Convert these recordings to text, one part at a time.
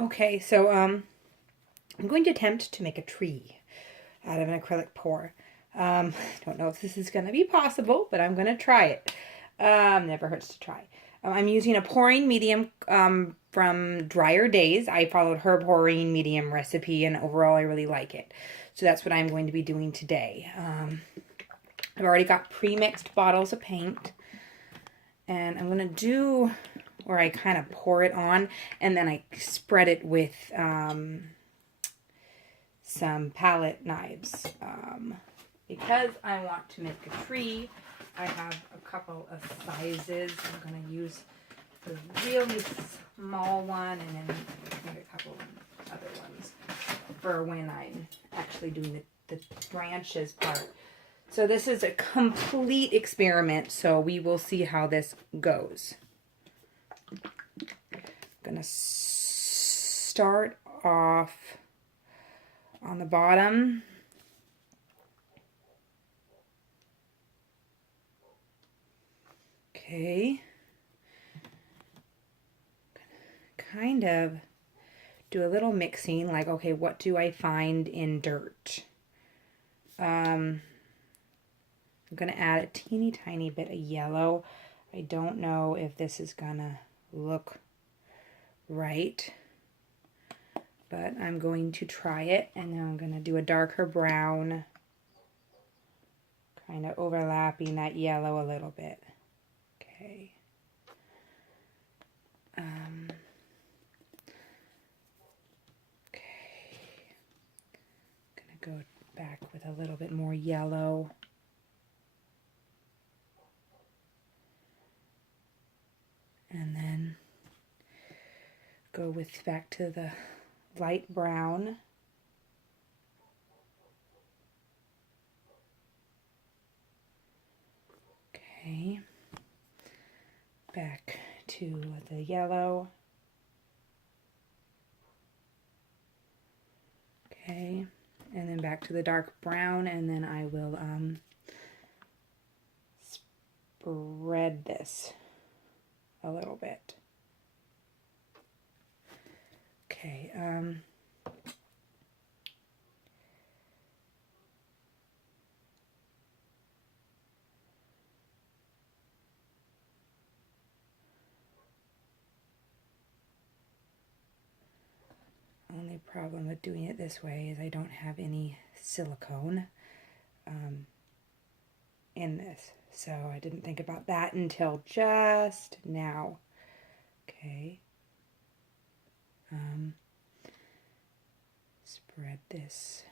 Okay, so I'm going to attempt to make a tree out of an acrylic pour. I don't know if this is going to be possible, but I'm going to try it. Never hurts to try. I'm using a pouring medium from Drier Days. I followed her pouring medium recipe, and overall I really like it. So that's what I'm going to be doing today. I've already got pre-mixed bottles of paint, and I'm going to do where I kind of pour it on, and then I spread it with some palette knives. Because I want to make a tree, I have a couple of sizes. I'm going to use the really small one and then maybe a couple of other ones for when I'm actually doing the branches part. So this is a complete experiment, so we will see how this goes. I'm going to start off on the bottom. Okay. Kind of do a little mixing, like, okay, what do I find in dirt? I'm going to add a teeny tiny bit of yellow. I don't know if this is going to look right, but I'm going to try it, and then I'm going to do a darker brown, kind of overlapping that yellow a little bit. Okay. Go back with a little bit more yellow. And then go with back to the light brown. Okay. Back to the yellow. Okay. And then back to the dark brown, and then I will spread this a little bit. Okay, only problem with doing it this way is I don't have any silicone in this. So I didn't think about that until just now. Okay. Spread this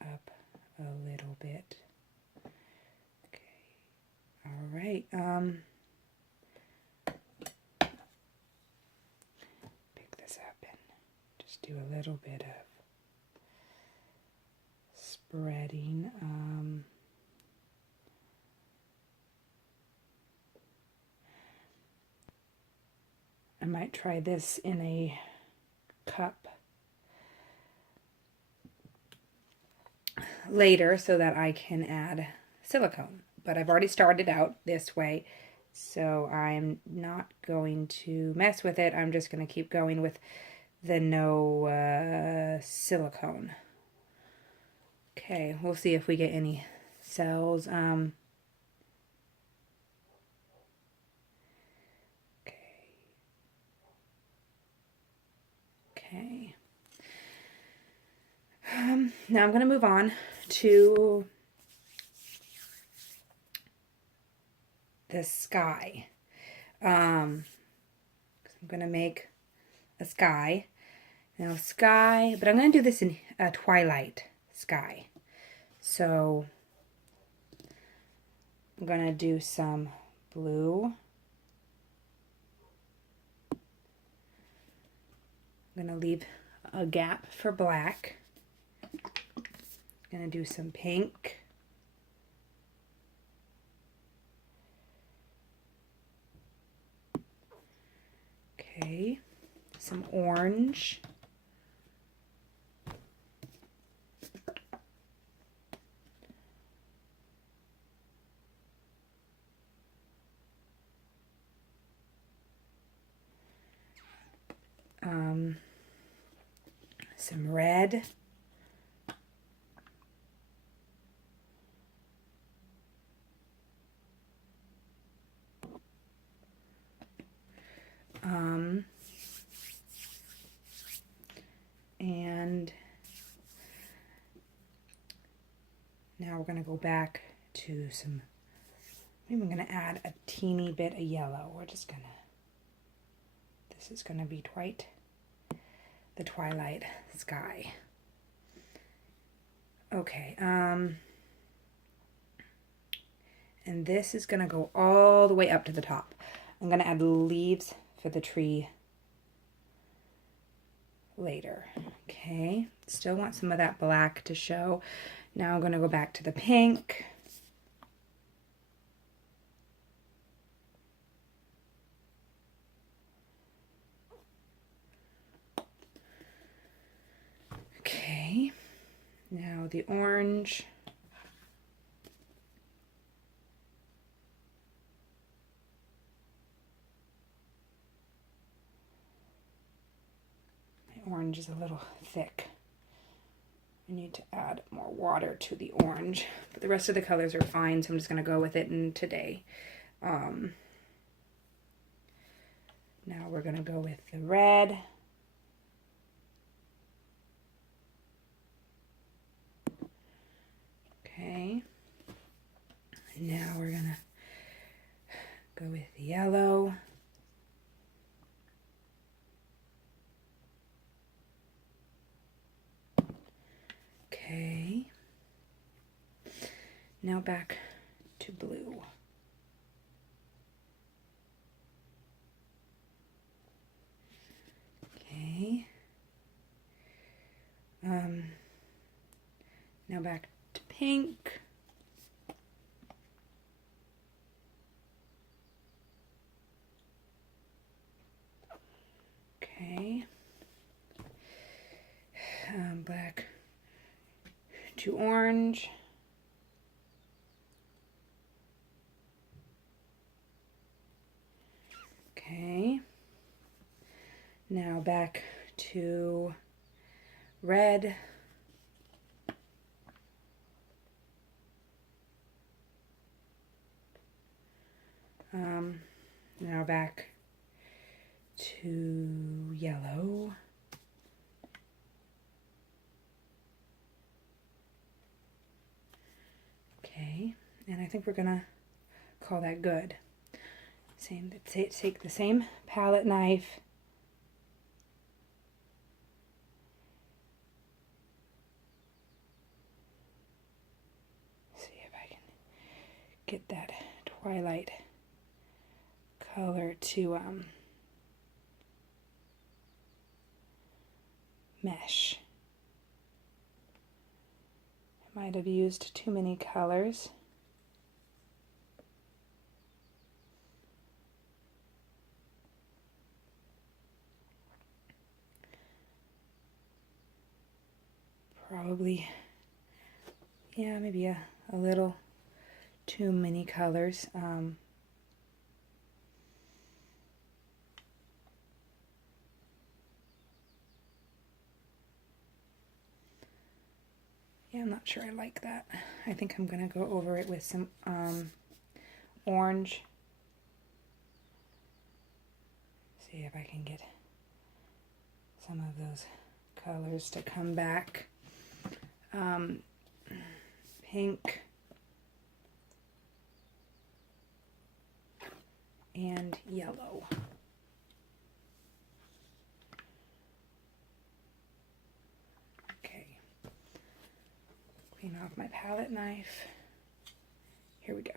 up a little bit. Okay. All right. Pick this up and just do a little bit of spreading. I might try this in a cup later so that I can add silicone. But I've already started out this way, so I'm not going to mess with it. I'm just going to keep going with the no silicone. Okay, we'll see if we get any cells. Okay. Now I'm going to move on to the sky. I'm going to make a sky. Now sky, but I'm going to do this in a twilight sky. So I'm going to do some blue. I'm going to leave a gap for black. I'm going to do some pink. Okay, some orange. some red. And now we're going to go back to some, maybe I'm going to add a teeny bit of yellow. We're just going to, this is going to be the twilight sky. Okay, and this is going to go all the way up to the top. I'm going to add leaves for the tree later. Okay, still want some of that black to show. Now I'm going to go back to the pink. Okay, now the orange. Orange is a little thick. I need to add more water to the orange, but the rest of the colors are fine, so I'm just going to go with it in today. Now we're going to go with the red. Okay. And now we're going to go with the yellow. Okay, now back to blue. Okay, now back to pink. Okay, back to orange. Okay, now back to red. Now back to yellow. Okay, and I think we're gonna call that good. Take the same palette knife. See if I can get that twilight color to mesh. I might have used too many colors. Probably, yeah, maybe a little too many colors. Yeah, I'm not sure I like that. I think I'm gonna go over it with some orange. See if I can get some of those colors to come back. Pink and yellow. Okay, clean off my palette knife. Here we go.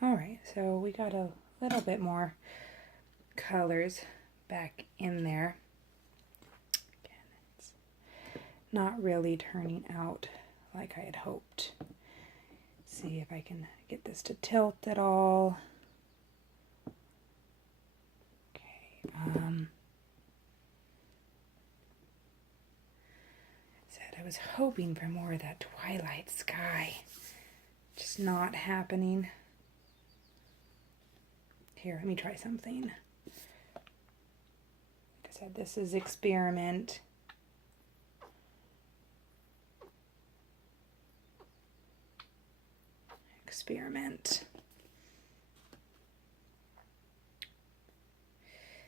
Alright, so we got a little bit more colors back in there. Again, it's not really turning out like I had hoped. See if I can get this to tilt at all. Okay, was hoping for more of that twilight sky. Just not happening. Here, let me try something. Like I said, this is experiment. Experiment.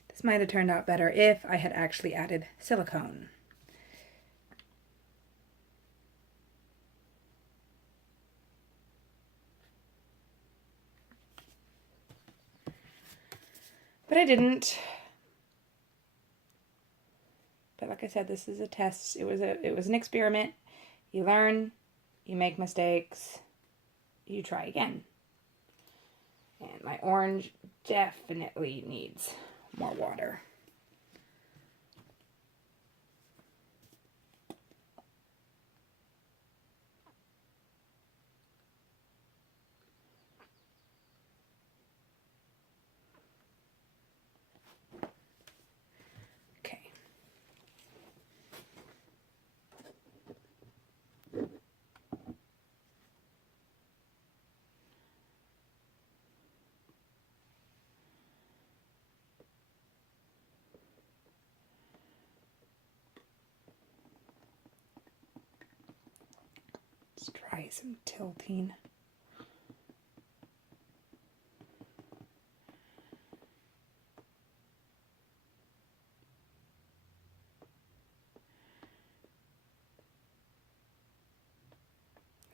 This might have turned out better if I had actually added silicone. But I didn't. But like I said, this is a test. It was an experiment. You learn, you make mistakes, you try again. And my orange definitely needs more water. Okay. Let's try some tilting.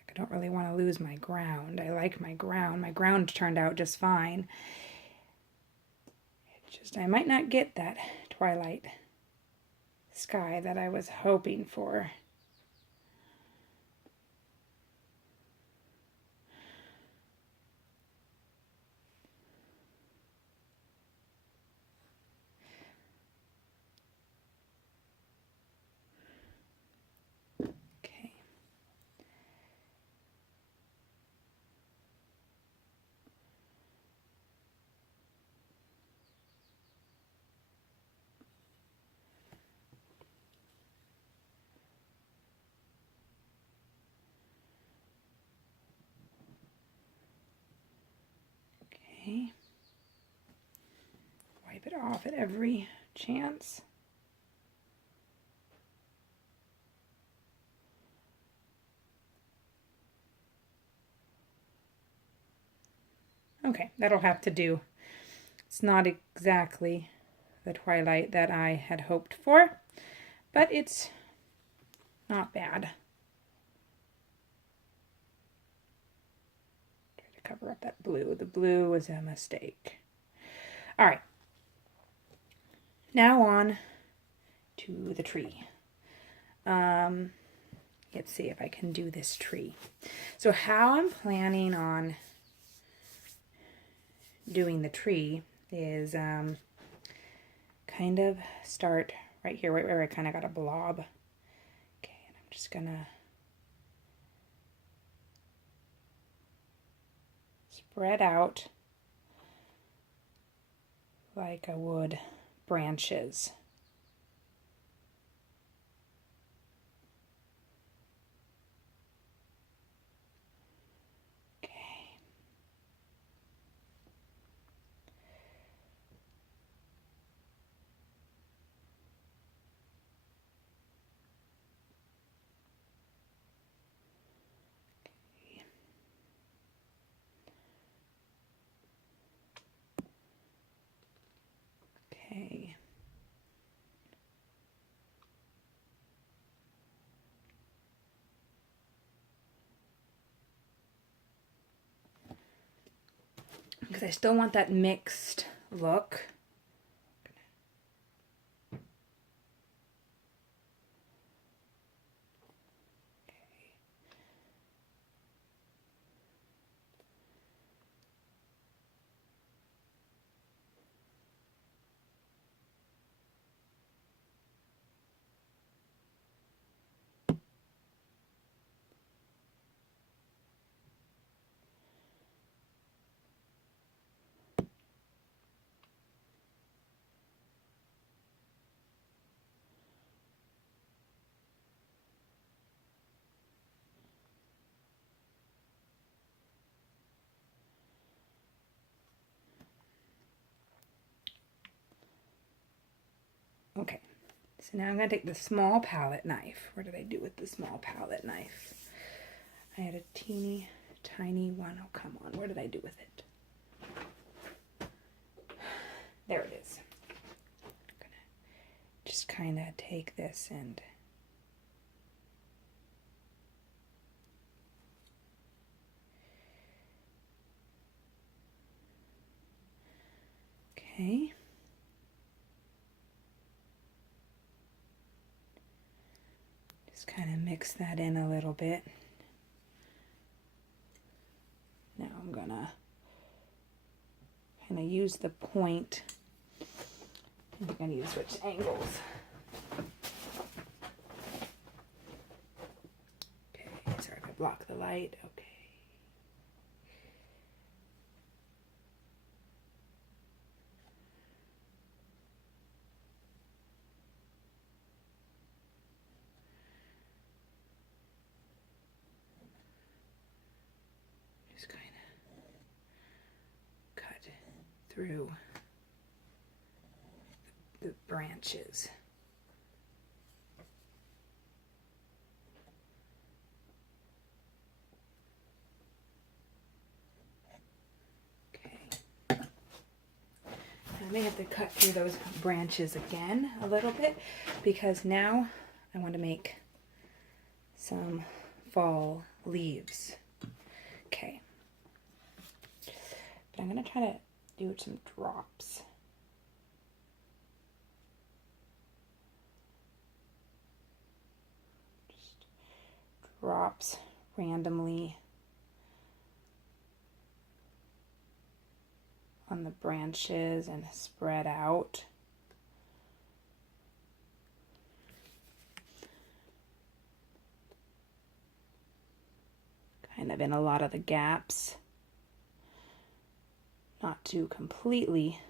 I don't really want to lose my ground. I like my ground. My ground turned out just fine. It's just I might not get that twilight sky that I was hoping for. Okay. Okay. Wipe it off at every chance. Okay, that'll have to do. It's not exactly the twilight that I had hoped for, but it's not bad. Try to cover up that blue. The blue was a mistake. All right. Now on to the tree. Let's see if I can do this tree. So how I'm planning on doing the tree is kind of start right here, right where I kind of got a blob. Okay, and I'm just gonna spread out like I would branches. Okay. Because I still want that mixed look. Okay, so now I'm going to take the small palette knife. What did I do with the small palette knife? I had a teeny tiny one. Oh, come on. What did I do with it? There it is. I'm going to just kind of take this and okay. Just kind of mix that in a little bit. Now I'm gonna kind of use the point. I'm gonna need to switch angles. Okay, sorry if I block the light. Okay. Just kind of cut through the branches. Okay. I may have to cut through those branches again a little bit because now I want to make some fall leaves. Okay. But I'm going to try to do some drops. Just drops randomly on the branches and spread out. Kind of in a lot of the gaps. Not to completely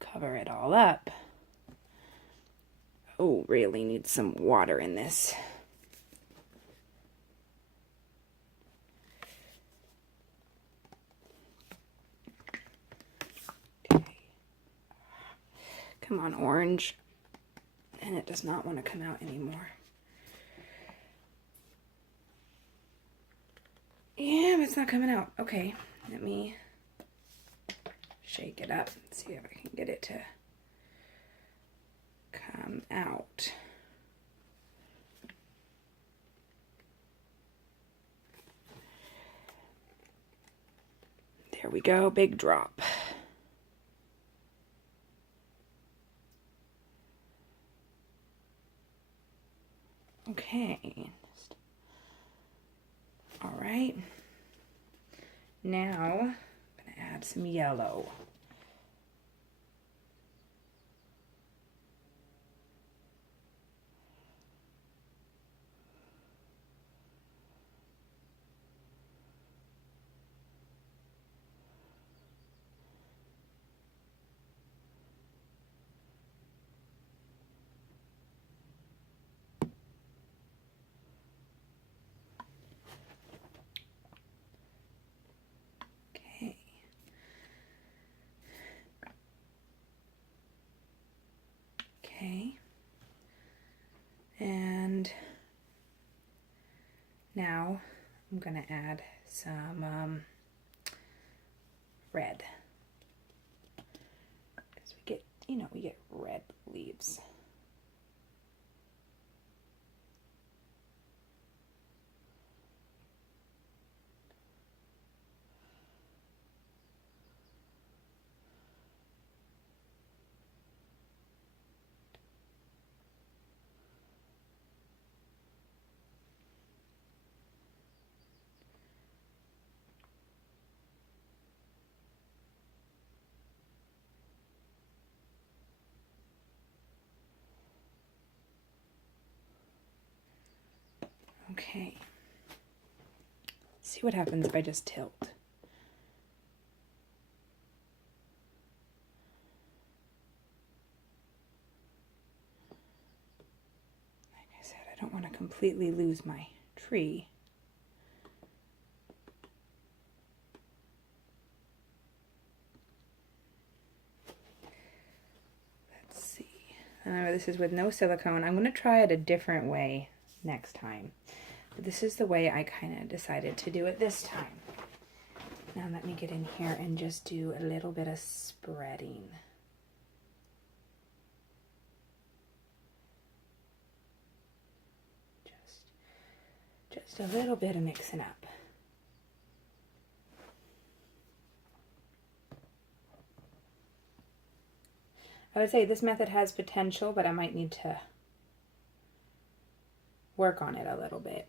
cover it all up. Oh, really need some water in this. Okay. Come on, orange. And it does not want to come out anymore. Yeah, but it's not coming out. Okay, let me shake it up. See if I can get it to come out. There we go, big drop. Okay. All right. Now I'm going to add some yellow. Okay, and now I'm going to add some red, because we get, we get red leaves. Okay, see what happens if I just tilt. Like I said, I don't want to completely lose my tree. This is with no silicone. I'm going to try it a different way next time. But this is the way I kind of decided to do it this time. Now let me get in here and just do a little bit of spreading. Just a little bit of mixing up. I would say this method has potential, but I might need to work on it a little bit.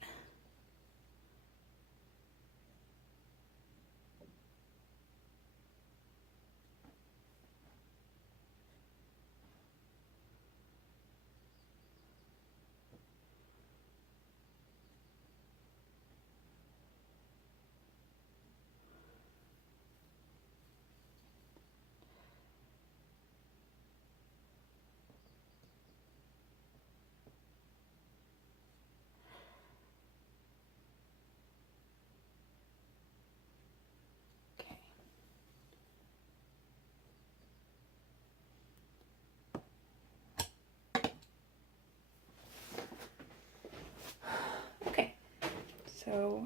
Okay, so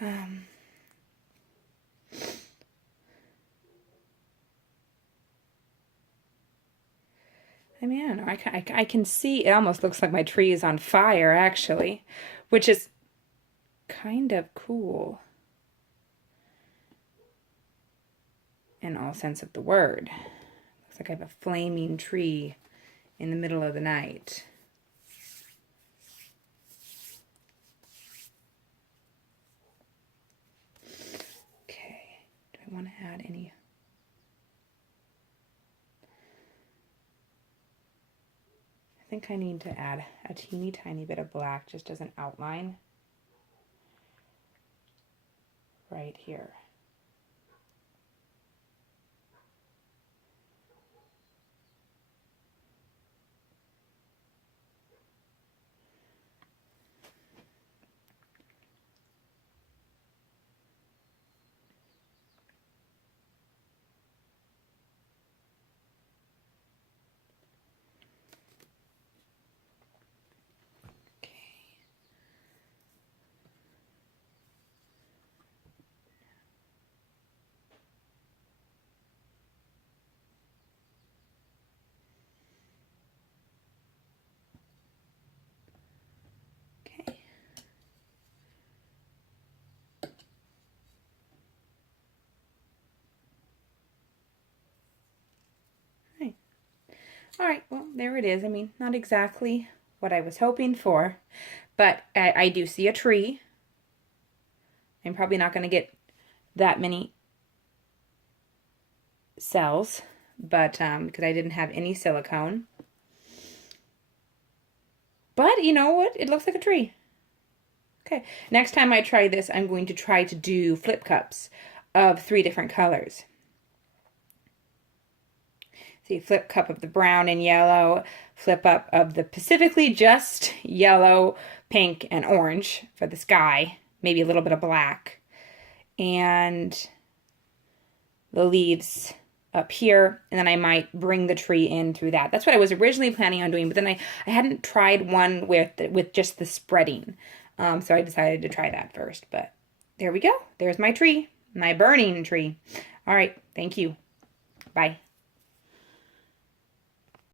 I mean, I don't know, I can see, it almost looks like my tree is on fire, actually, which is kind of cool in all sense of the word. Looks like I have a flaming tree in the middle of the night. Okay, do I want to add any? I think I need to add a teeny tiny bit of black just as an outline right here. All right, well, there it is. I mean, not exactly what I was hoping for, but I do see a tree. I'm probably not going to get that many cells, but because I didn't have any silicone. But you know what? It looks like a tree. Okay, next time I try this, I'm going to try to do flip cups of 3 different colors. See, flip cup of the brown and yellow, flip up of the specifically just yellow, pink, and orange for the sky, maybe a little bit of black, and the leaves up here, and then I might bring the tree in through that. That's what I was originally planning on doing, but then I hadn't tried one with just the spreading, so I decided to try that first. But there we go. There's my tree, my burning tree. All right, thank you. Bye.